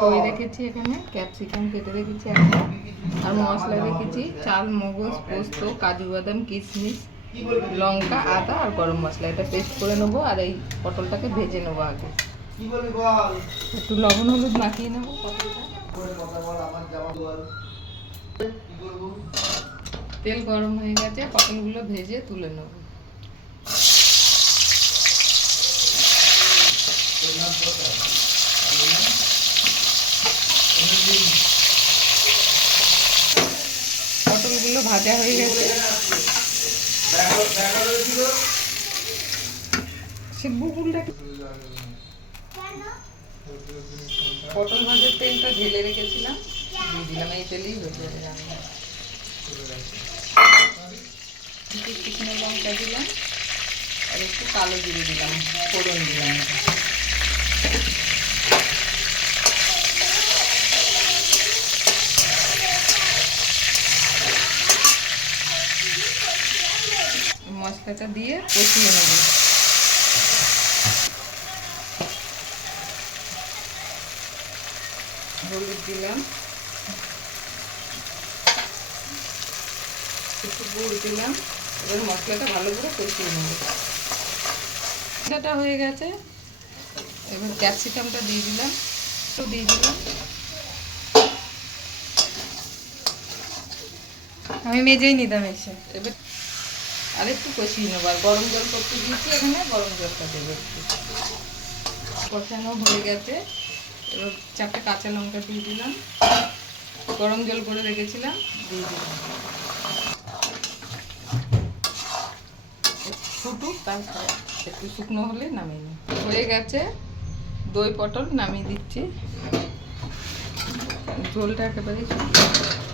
দই রেখেছি, এখানে ক্যাপসিকাম কেটে রেখেছি একটা, আর মশলা রেখেছি চাল, মগজ, পোস্ত, কাজু বাদাম, কিশমিশ, লঙ্কা, আদা আর গরম মশলা। এটা পেস্ট করে নেবো, আর এই পটলটাকে ভেজে নেবো আগে। একটু লবণ হলুদ মাখিয়ে নেবো পটলটা। তেল গরম হয়ে গেছে, পটলগুলো ভেজে তুলে নেবো। পটলগুলো ভাজা হয়ে গেছে, পটল ভাজার তেলটা ঢেলে রেখেছিলাম, দিয়ে দিলাম। এই তেলেই হয়ে যাবে রান্না। একটু শুকনো লঙ্কা দিলাম, আর একটু কালো জিরে দিলাম, ফোড়ন দিলাম। মশলাটা দিয়ে কষিয়ে নেব। হলুদ দিলাম, একটু গুড় দিলাম। এবার মশলাটা ভালো করে কষিয়ে নেব। মশলাটা হয়ে গেছে, এবার ক্যাপসিকামটা দিয়ে দিলাম, একটু দিয়ে দিলাম। আমি মেজেই নিতাম এসে। এবার আর একটু কষিয়ে নেবো, আর গরম জল করতে দিয়েছি, এখানে গরম জলটা দেবো একটু। কষানো হয়ে গেছে, এবার 4টে কাঁচা লঙ্কা দিয়ে দিলাম, গরম জল করে রেখেছিলাম দিয়ে দিলাম। ফুটুক, তারপরে একটু শুকনো হলে নামিয়ে নিই। হয়ে গেছে, দই পটল নামিয়ে দিচ্ছি। ঝোলটা একেবারেই শুকিয়ে